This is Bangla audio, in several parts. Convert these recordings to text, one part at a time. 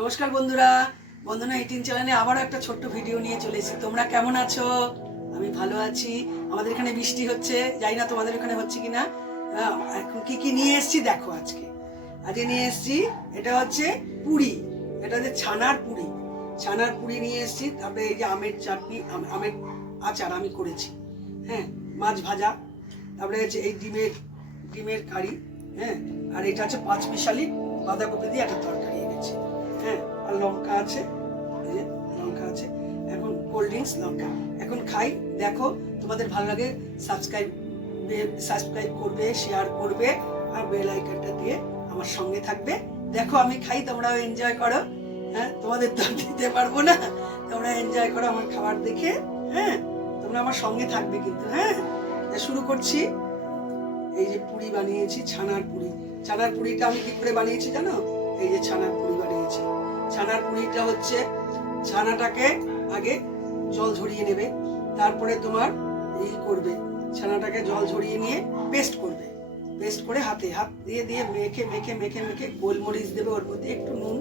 নমস্কার বন্ধুরা, বন্ধনা 18 চ্যানেলে আবার একটা ছোট্ট ভিডিও নিয়ে চলে এসেছি। তোমরা কেমন আছো? আমি ভালো আছি। আমাদের এখানে বৃষ্টি হচ্ছে, জানি না তোমাদের এখানে হচ্ছে কিনা। এখন কি নিয়ে এসেছি দেখো। আজকে নিয়ে এসেছি, এটা হচ্ছে পুরি। এটা হচ্ছে ছানার পুরি নিয়ে এসেছি। তারপরে এই যে আমের চাটনি, আমের আচার আমি করেছি। হ্যাঁ, মাছ ভাজা, তারপরে হচ্ছে এই ডিমের কারি। হ্যাঁ, আর এটা হচ্ছে 5 মিশালি বাঁধাকপি দিয়ে একটা তরকারি এনেছি। হ্যাঁ, আর লঙ্কা আছে, এই যে লঙ্কা আছে। এখন কোল্ড ড্রিঙ্কস, লঙ্কা। এখন খাই, দেখো তোমাদের ভালো লাগে সাবস্ক্রাইব করবে, শেয়ার করবে, আর বেল আইকনটা দিয়ে আমার সঙ্গে থাকবে। দেখো আমি খাই, তোমরাও এনজয় করো। হ্যাঁ, তোমাদের তো দিতে পারবো না, তোমরা এনজয় করো আমার খাবার দেখে। হ্যাঁ, তোমরা আমার সঙ্গে থাকবে কিন্তু। হ্যাঁ, শুরু করছি। এই যে পুরি বানিয়েছি, ছানার পুরিটা আমি কি করে বানিয়েছি জানো? এই যে ছানার পুরি বানিয়েছি। ছানার পুরিটা হচ্ছে, ছানাটাকে আগে জল ঝরিয়ে নেবে, তারপরে তোমার এই করবে, ছানাটাকে জল ঝরিয়ে নিয়ে পেস্ট করে হাত দিয়ে মেখে গোলমরিচ দেবে, ওর মধ্যে একটু নুন,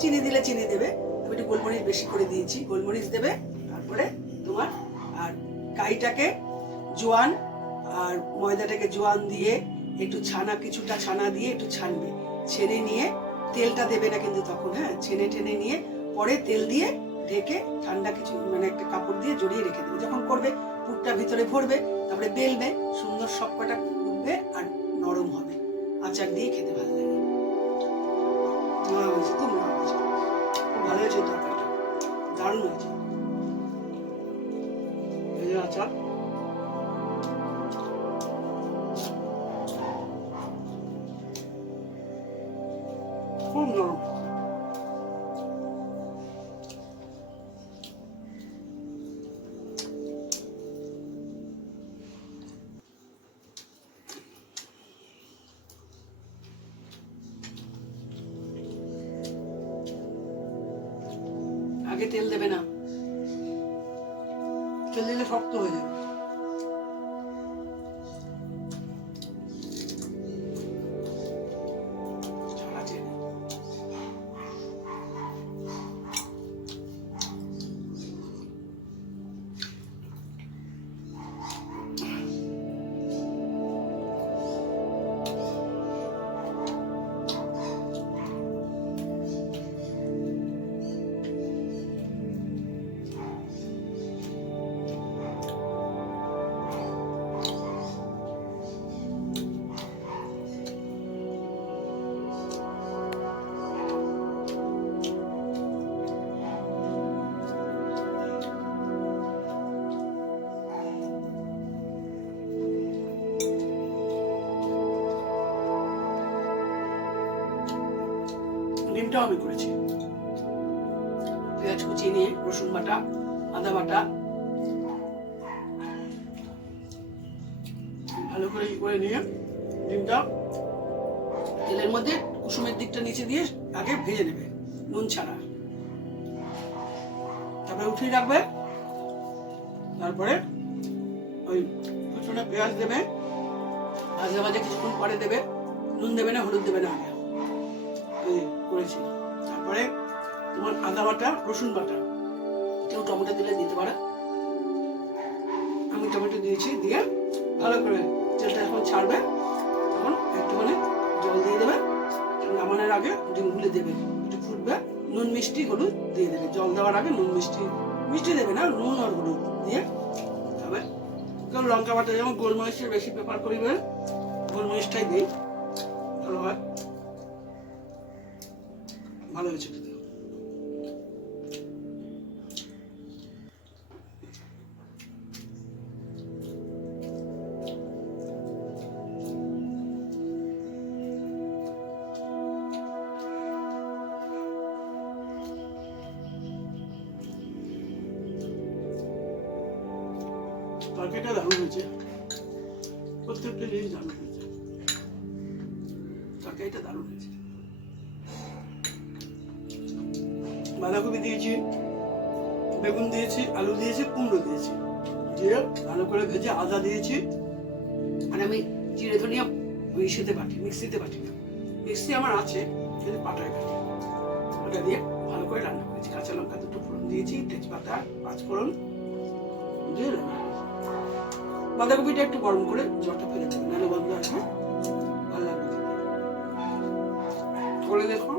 চিনি দিলে চিনি দেবে, আমি একটু গোলমরিচ বেশি করে দিয়েছি, গোলমরিচ দেবে। তারপরে তোমার আর কাইটাকে জোয়ান আর ময়দাটাকে জোয়ান দিয়ে একটু কিছুটা ছানা দিয়ে একটু ছানবে, ছেনে নিয়ে তেলটা দেবে না কিন্তু তখন। হ্যাঁ, টেনে নিয়ে পরে তেল দিয়ে ঢেকে ঠান্ডা কিছু একটা কাপড় দিয়ে জড়িয়ে রেখে দেবে। যখন করবে পুরটা ভিতরে ভরবে, তারপরে বেলবে, সুন্দর সব কটা ফুটবে আর নরম হবে। আচার দিয়ে খেতে ভালো লাগে। খুব ভালো হয়েছে তরকারিটা, দারুণ হয়েছে। এই যে আচার, খুব নরম। আগে তেল দেবে না, তেল দিলে শক্ত হয়ে যাবে। ডিমটাও আমি করেছি, পেঁয়াজ কুচি নিয়ে, রসুন বাটা, আদা বাটা, ভালো করে নিয়ে ডিমটা তেলের মধ্যে কুসুমের দিকটা নিচে দিয়ে আগে ভেজে নেবে, নুন ছাড়া। তারপরে উঠিয়ে রাখবে। তারপরে ওই কুচুটা পেঁয়াজ দেবে, ভাজা কিছুক্ষণ পরে দেবে। নুন দেবে না, হলুদ দেবে না, আগে করেছি। তারপরে তোমার আদা বাটা, রসুন বাটা, কেউ টমেটো দিলে দিতে পারে, আমি টমেটো দিয়েছি। দিয়ে ভালো করে তেলটা যখন ছাড়বে, তখন একটুখানি জল দিয়ে দেবে। নামানোর আগে ডিমগুলো দেবে, একটু ফুটবে, নুন মিষ্টি হলুদ দিয়ে দেবে। জল দেওয়ার আগে নুন মিষ্টি দেবে না, নুন আর হলুদ দিয়ে। তবে কেউ লঙ্কা বাটা, যেমন গোলমরিচের বেশি প্রেফার করি বলে গোলমরিচটাই দিই, ভালো হয়। ভালো হয়েছে খেতে। তরকারিটা দারুণ হয়েছে, প্রত্যেকটা জিনিস দারুণ হয়েছে, তরকারিটা দারুণ হয়েছে। বাঁধাকপি দিয়েছি, বেগুন দিয়েছি, আলু দিয়েছি, কুমড়ো দিয়েছি, দিয়ে ভালো করে ভেজে আদা দিয়েছি। আর আমি জিরে ধনিয়া মিক্সিতে বাটি না, মিক্সি আমার আছে, কিন্তু পাটায় বাটি, ওটা দিয়ে করে রান্না করেছি। কাঁচা লঙ্কা দুটো ফোড়ন দিয়েছি, তেজপাতা, পাঁচফোড়ন দিয়ে রান্না করেছি। বাঁধাকপিটা একটু গরম করে জলটা ফেলে দেবে, নাহলে বন্ধ আসবে, ভালো লাগবে করে দেখো।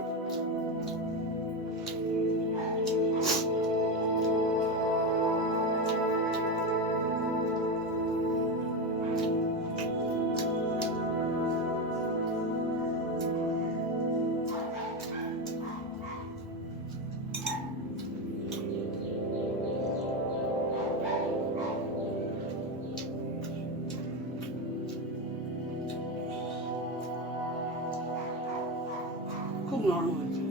খুব নরম হয়েছে।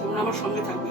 তোমরা আমার সঙ্গে থাকবে।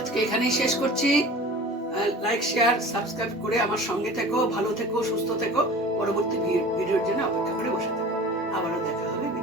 আজকে এখানেই শেষ করছি। লাইক, শেয়ার, সাবস্ক্রাইব করে আমার সঙ্গে থেকো, ভালো থেকো, সুস্থ থেকো। পরবর্তী ভিডিওর জন্য অপেক্ষা করে বসে থাকো। আবারও দেখা হবে।